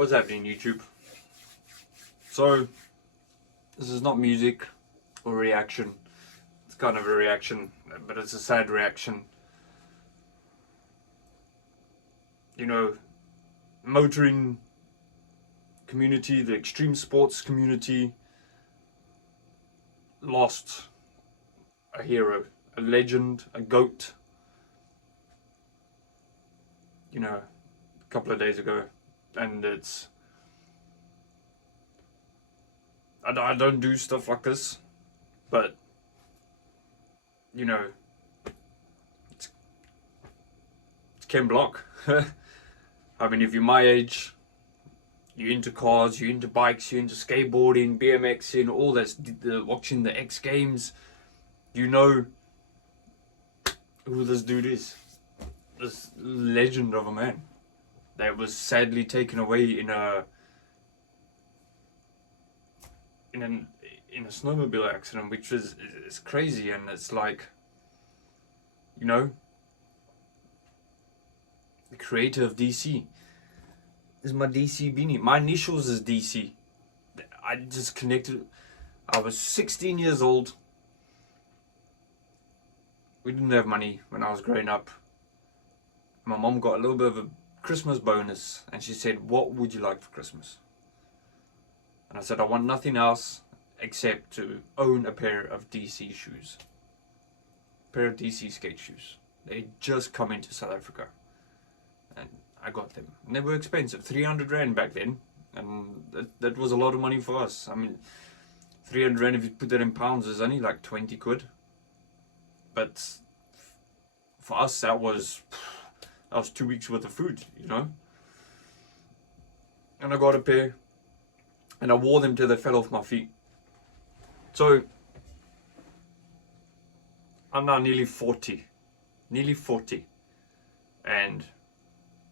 What's happening, YouTube? So, this is not music or reaction. It's kind of a reaction, but it's a sad reaction. You know, motoring community, the extreme sports community, lost a hero, a legend, a GOAT. You know, a couple of days ago. And it's... I don't do stuff like this, but, you know, it's kenblock. I mean, if you're my age, you're into cars, you're into bikes, you're into skateboarding, BMXing, all that, watching the X Games, you know who this dude is. This legend of a man that was sadly taken away in a snowmobile accident, which is crazy. And it's like, you know, the creator of DC. This is my DC beanie. My initials is DC. I just connected. I was 16 years old. We didn't have money when I was growing up. My mom got a little bit of a Christmas bonus, and she said, "What would you like for Christmas?" And I said, "I want nothing else except to own a pair of DC shoes. A pair of DC skate shoes. They just come into South Africa." And I got them. And they were expensive, 300 Rand back then. And that was a lot of money for us. I mean, 300 Rand, if you put that in pounds, is only like 20 quid. But for us, that was 2 weeks worth of food, you know. And I got a pair, and I wore them till they fell off my feet. So I'm now nearly 40, and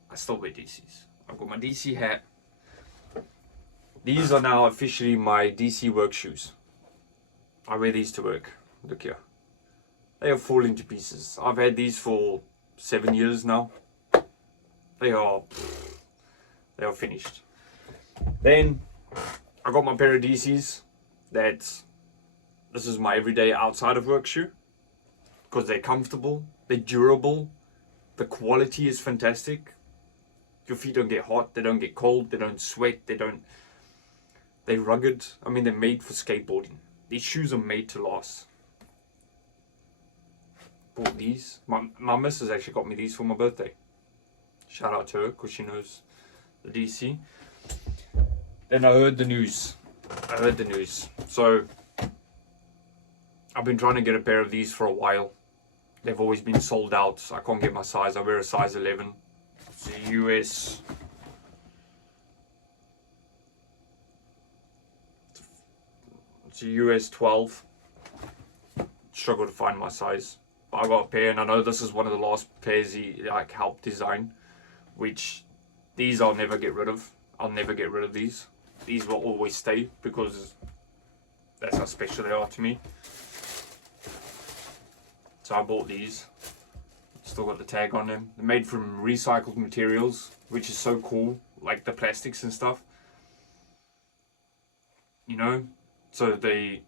I still wear DCs. I've got my DC hat. These are now officially my DC work shoes. I wear these to work. Look here. They are falling to pieces. I've had these for 7 years now. They are finished. Then I got my pair of DCs. This is my everyday outside of work shoe, because they're comfortable, they're durable, the quality is fantastic. Your feet don't get hot, they don't get cold, they don't sweat, they're rugged. I mean, they're made for skateboarding. These shoes are made to last. Bought these. My missus actually got me these for my birthday. Shout out to her, because she knows the DC. Then I heard the news. So I've been trying to get a pair of these for a while. They've always been sold out. I can't get my size. I wear a size 11. It's a US. It's a US 12. Struggle to find my size. But I got a pair, and I know this is one of the last pairs he helped design. Which these I'll never get rid of. I'll never get rid of these. These will always stay, because that's how special they are to me. So I bought these. Still got the tag on them. They're made from recycled materials, which is so cool. Like the plastics and stuff. You know? So they...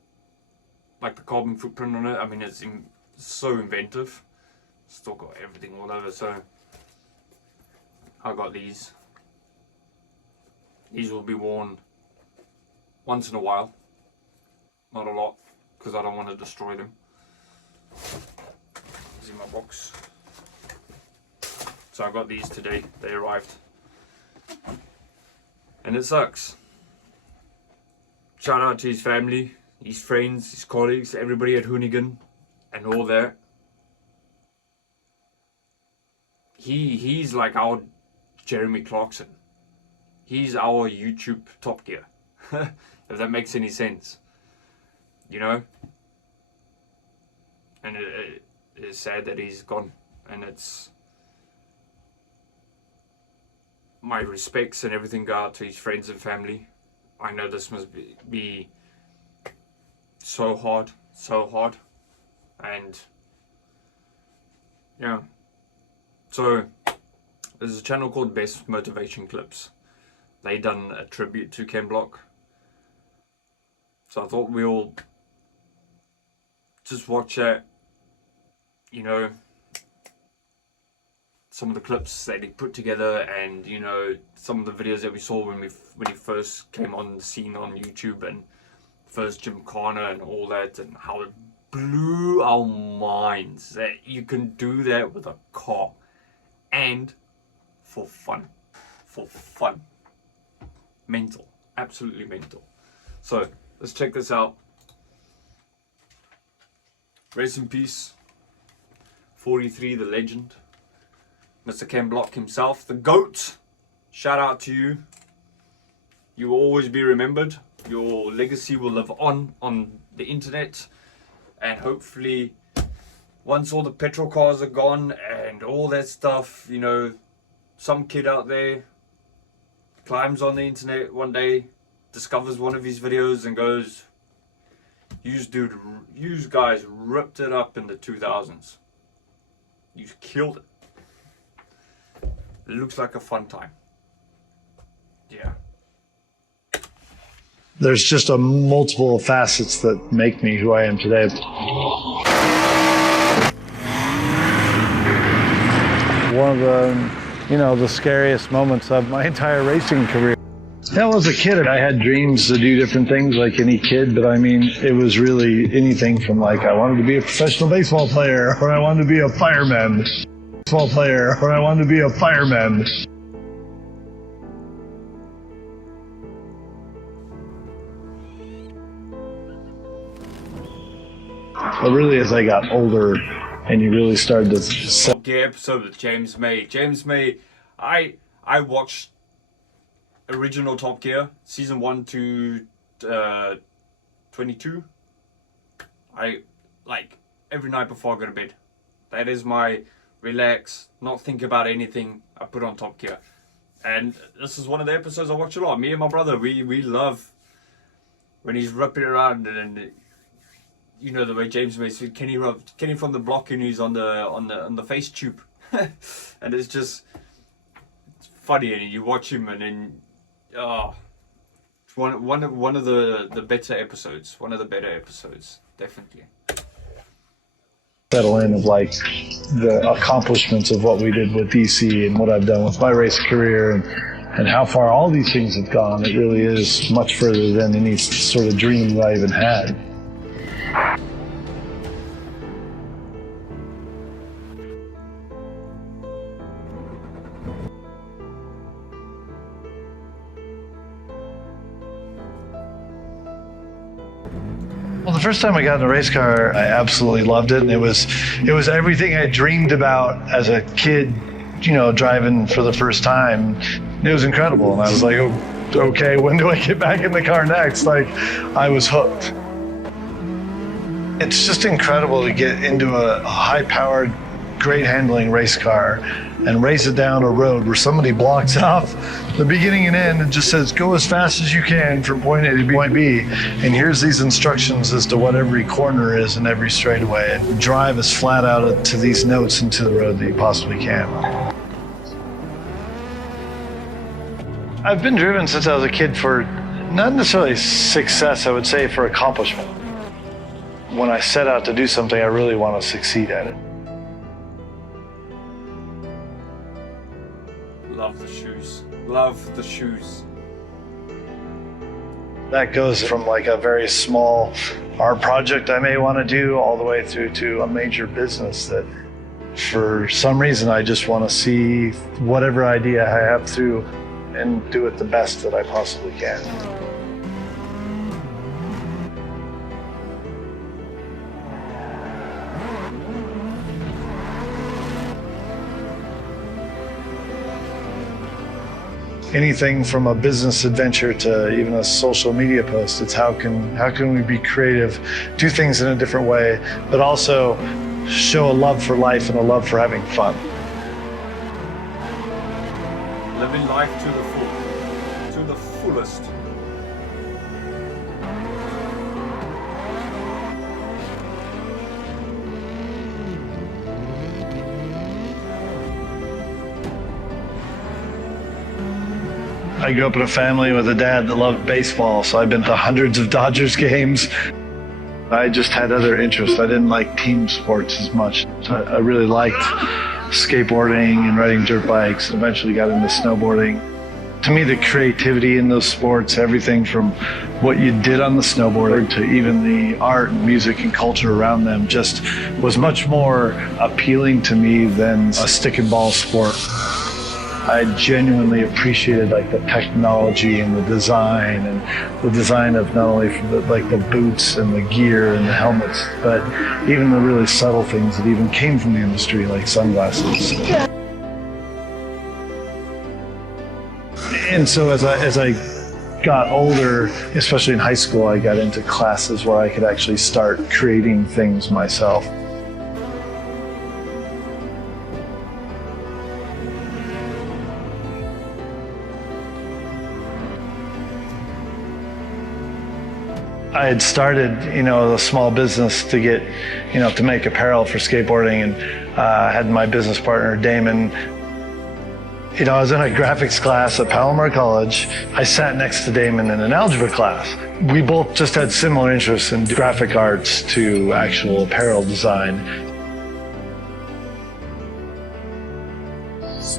like the carbon footprint on it. I mean, it's so inventive. Still got everything all over, so... I got these. These will be worn once in a while. Not a lot, because I don't want to destroy them. These in my box. So I got these today. They arrived. And it sucks. Shout out to his family, his friends, his colleagues, everybody at Hoonigan and all that. He's like our Jeremy Clarkson. He's our YouTube Top Gear. If that makes any sense. You know? And it is sad that he's gone. And it's... my respects and everything go out to his friends and family. I know this must be so hard. And... yeah. So... there's a channel called Best Motivation Clips. they done a tribute to kenblock. So I thought we'll just watch it, you know, some of the clips that he put together, and you know, some of the videos that we saw when he first came on the scene on YouTube, and first Gymkhana and all that, and how it blew our minds that you can do that with a car and for fun. Mental, absolutely mental. So let's check this out. Rest in peace, 43, the legend, Mr. kenblock himself, the GOAT. Shout out to you. You will always be remembered. Your legacy will live on the internet, and hopefully once all the petrol cars are gone and all that stuff, you know, some kid out there climbs on the internet one day, discovers one of his videos and goes, you guys ripped it up in the 2000s. You killed it. It looks like a fun time. Yeah. There's just a multiple facets that make me who I am today. One of the scariest moments of my entire racing career. I was a kid, I had dreams to do different things like any kid, but I mean, it was really anything from like I wanted to be a professional baseball player, or I wanted to be a fireman. Or I wanted to be a fireman. But really, as I got older, and you really started to Top Gear episode with James May. James May, I watched original Top Gear season 1 to 22. I like every night before I go to bed. That is my relax, not think about anything. I put on Top Gear, and this is one of the episodes I watch a lot. Me and my brother, we love when he's ripping around, and you know the way James May said, Kenny from the block, and he's on the face tube, and it's funny, and you watch him, and then it's one of the better episodes, definitely. Settle in of like the accomplishments of what we did with DC and what I've done with my race career, and how far all these things have gone. It really is much further than any sort of dream that I even had. Well, the first time I got in a race car, I absolutely loved it, and it was everything I dreamed about as a kid, you know, driving for the first time. It was incredible, and I was like, oh, okay, when do I get back in the car next? Like, I was hooked. It's just incredible to get into a high-powered, great handling race car and race it down a road where somebody blocks off the beginning and end and just says, go as fast as you can from point A to point B. And here's these instructions as to what every corner is and every straightaway, and drive as flat out to these notes into the road that you possibly can. I've been driven since I was a kid for not necessarily success, I would say for accomplishment. When I set out to do something, I really want to succeed at it. Love the shoes. That goes from like a very small art project I may want to do all the way through to a major business that for some reason I just want to see whatever idea I have through and do it the best that I possibly can. Anything from a business adventure to even a social media post, it's how can we be creative, do things in a different way, but also show a love for life and a love for having fun. Living life to the fullest. I I grew up in a family with a dad that loved baseball, so I've been to hundreds of Dodgers games. I just had other interests. I didn't like team sports as much. So I really liked skateboarding and riding dirt bikes. Eventually got into snowboarding. To me, the creativity in those sports, everything from what you did on the snowboard to even the art and music and culture around them, just was much more appealing to me than a stick and ball sport. I genuinely appreciated like the technology and the design of not only the boots and the gear and the helmets, but even the really subtle things that even came from the industry, like sunglasses. And so as I got older, especially in high school, I got into classes where I could actually start creating things myself. I had started, a small business to get, to make apparel for skateboarding, and had my business partner, Damon. I was in a graphics class at Palomar College. I sat next to Damon in an algebra class. We both just had similar interests in graphic arts to actual apparel design.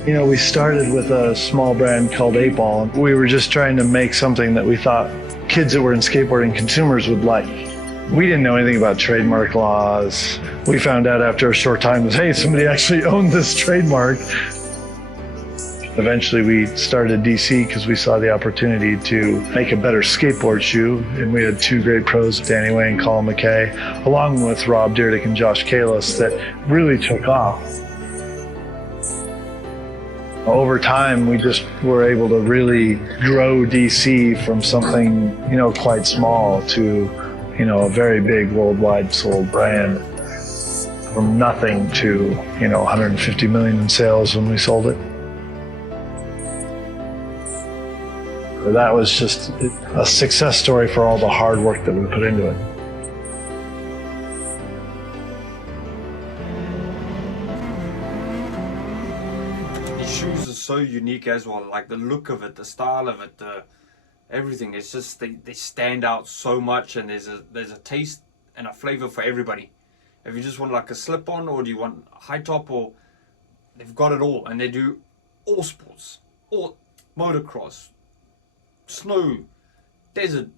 We started with a small brand called R.I.P. We were just trying to make something that we thought kids that were in skateboarding consumers would like. We didn't know anything about trademark laws. We found out after a short time that, hey, somebody actually owned this trademark. Eventually we started DC because we saw the opportunity to make a better skateboard shoe, and we had two great pros, Danny Way and Colin McKay, along with Rob Dyrdek and Josh Kalis, that really took off. Over time, we just were able to really grow DC from something, quite small to, a very big worldwide sold brand. From nothing to, 150 million in sales when we sold it. That was just a success story for all the hard work that we put into it. These shoes are so unique as well, like the look of it, the style of it, everything. It's just they stand out so much, and there's a taste and a flavor for everybody. If you just want like a slip-on, or do you want high top, or they've got it all, and they do all sports, all motocross, snow, desert,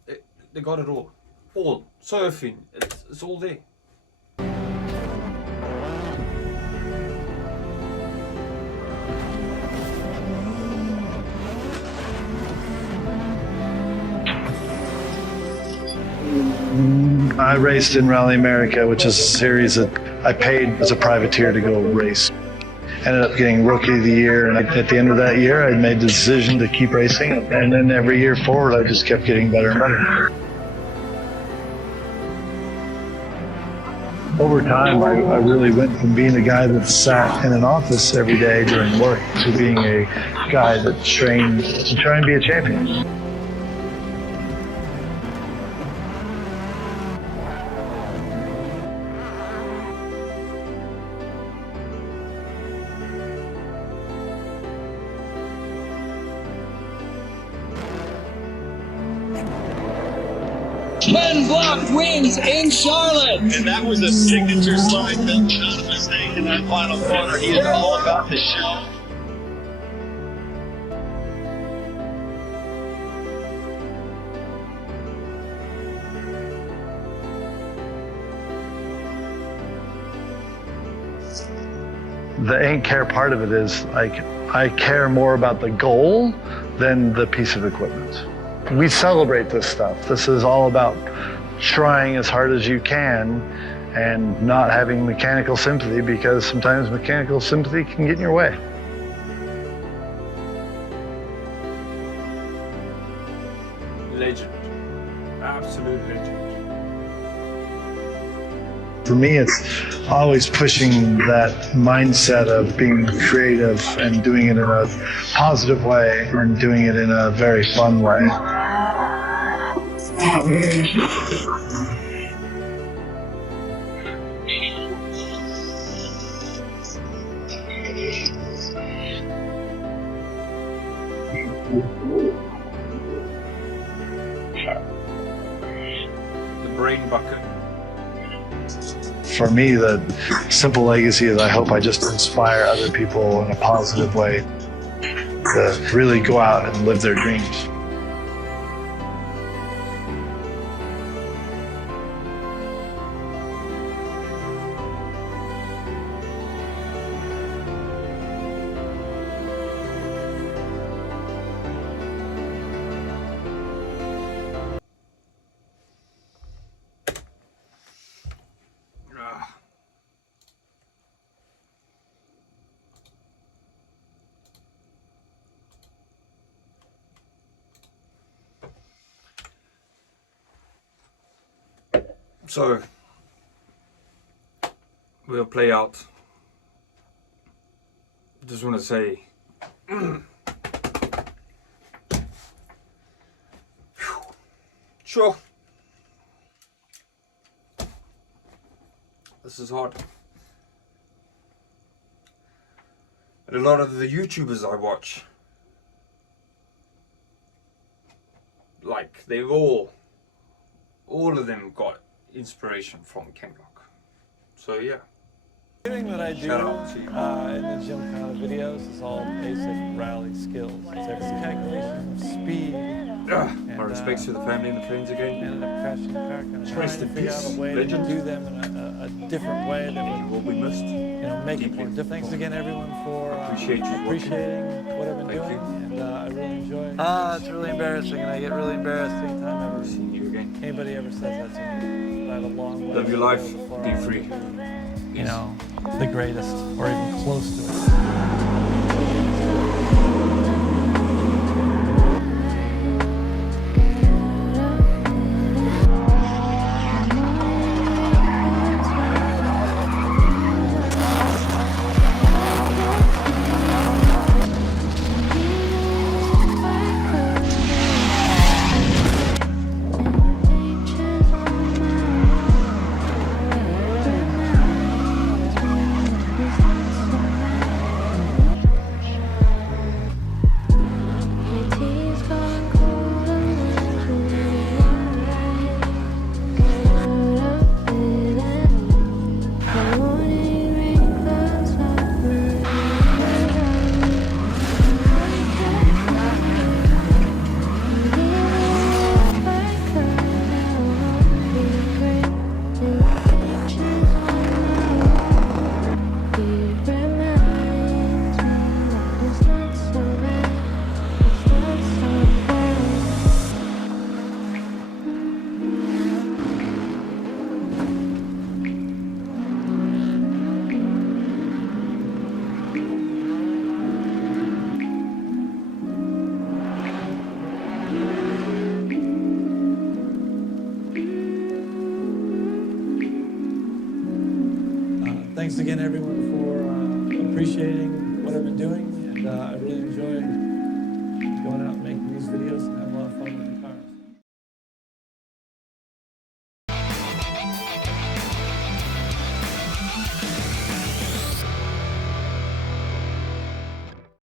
they got it all. All surfing, it's all there. I raced in Rally America, which is a series that I paid as a privateer to go race. Ended up getting Rookie of the Year, and at the end of that year, I made the decision to keep racing, and then every year forward, I just kept getting better and better. Over time, I really went from being a guy that sat in an office every day during work to being a guy that trained to try and be a champion. Kenblock wins in Charlotte. And that was a signature slide, not a mistake in that final corner. He is all about the show. The ain't care part of it is like I care more about the goal than the piece of equipment. We celebrate this stuff. This is all about trying as hard as you can and not having mechanical sympathy, because sometimes mechanical sympathy can get in your way. Legend. Absolute legend. For me, it's always pushing that mindset of being creative and doing it in a positive way and doing it in a very fun way. rain bucket. For me, the simple legacy is I hope I just inspire other people in a positive way to really go out and live their dreams. Ah. So we'll play out. Just want to say sure, this is hard. And a lot of the YouTubers I watch, like they've all of them got inspiration from kenblock. So yeah. Everything that I do Shout out to you. in the gym kind of videos is all basic rally skills. It's calculation, speed, My respects to the family and the friends again. and the crashing car. Kind of Rest trying in to figure out peace, a way legend. to do them in a different way that You will would, be missed. make it Deeply. more different. Thanks again, everyone, for Appreciate you watching. appreciating what I've been Thank doing, you. and I really enjoy it. It's really embarrassing, and I get really embarrassed anytime ever Seeing you again. anybody ever says that to me. I have a long way Live your to go life. before Be I free. be, the greatest, or even close to it. Thanks again, everyone, for appreciating what I've been doing, and I really enjoy